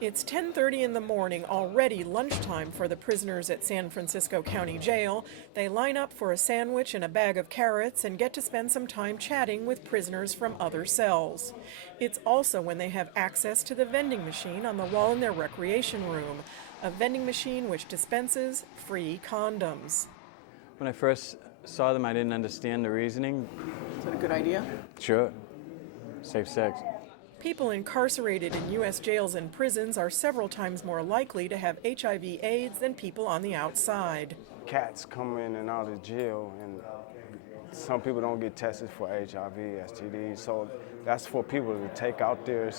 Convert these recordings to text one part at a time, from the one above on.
It's 10:30 in the morning, already lunchtime for the prisoners at San Francisco County Jail. They line up for a sandwich and a bag of carrots and get to spend some time chatting with prisoners from other cells. It's also when they have access to the vending machine on the wall in their recreation room, a vending machine which dispenses free condoms. When I first saw them, I didn't understand the reasoning. Is that a good idea? Sure, safe sex. People incarcerated in U.S. jails and prisons are several times more likely to have HIV/AIDS than people on the outside. Cats come in and out of jail, and some people don't get tested for HIV, STDs, so that's for people to take out there,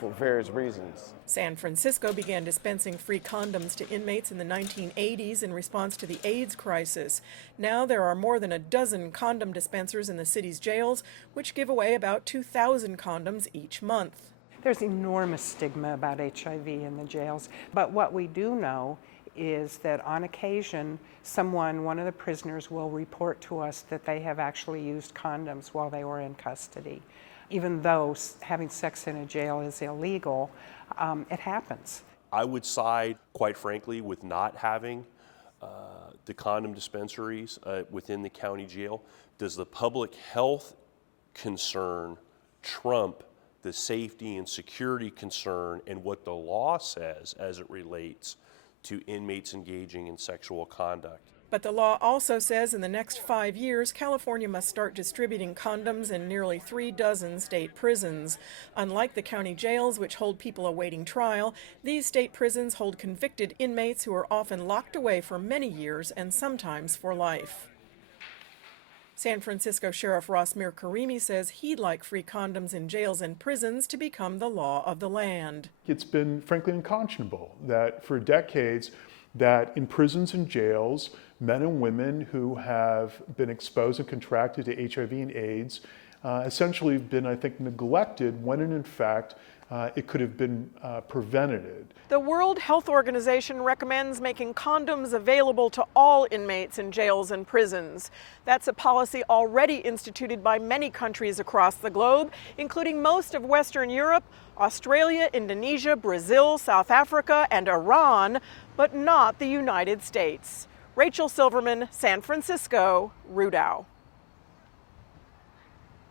for various reasons. San Francisco began dispensing free condoms to inmates in the 1980s in response to the AIDS crisis. Now there are more than a dozen condom dispensers in the city's jails, which give away about 2,000 condoms each month. There's enormous stigma about HIV in the jails, but what we do know is that on occasion, one of the prisoners will report to us that they have actually used condoms while they were in custody. Even though having sex in a jail is illegal, it happens. I would side, quite frankly, with not having the condom dispensaries within the county jail. Does the public health concern trump the safety and security concern and what the law says as it relates to inmates engaging in sexual conduct? But the law also says in the next 5 years, California must start distributing condoms in nearly 3 dozen state prisons. Unlike the county jails, which hold people awaiting trial, these state prisons hold convicted inmates who are often locked away for many years and sometimes for life. San Francisco Sheriff Rosmir Karimi says he'd like free condoms in jails and prisons to become the law of the land. It's been frankly unconscionable that for decades that in prisons and jails, men and women who have been exposed and contracted to HIV and AIDS essentially have been, I think, neglected when in fact it could have been prevented. The World Health Organization recommends making condoms available to all inmates in jails and prisons. That's a policy already instituted by many countries across the globe, including most of Western Europe, Australia, Indonesia, Brazil, South Africa, and Iran, but not the United States. Rachel Silverman, San Francisco, Rudao.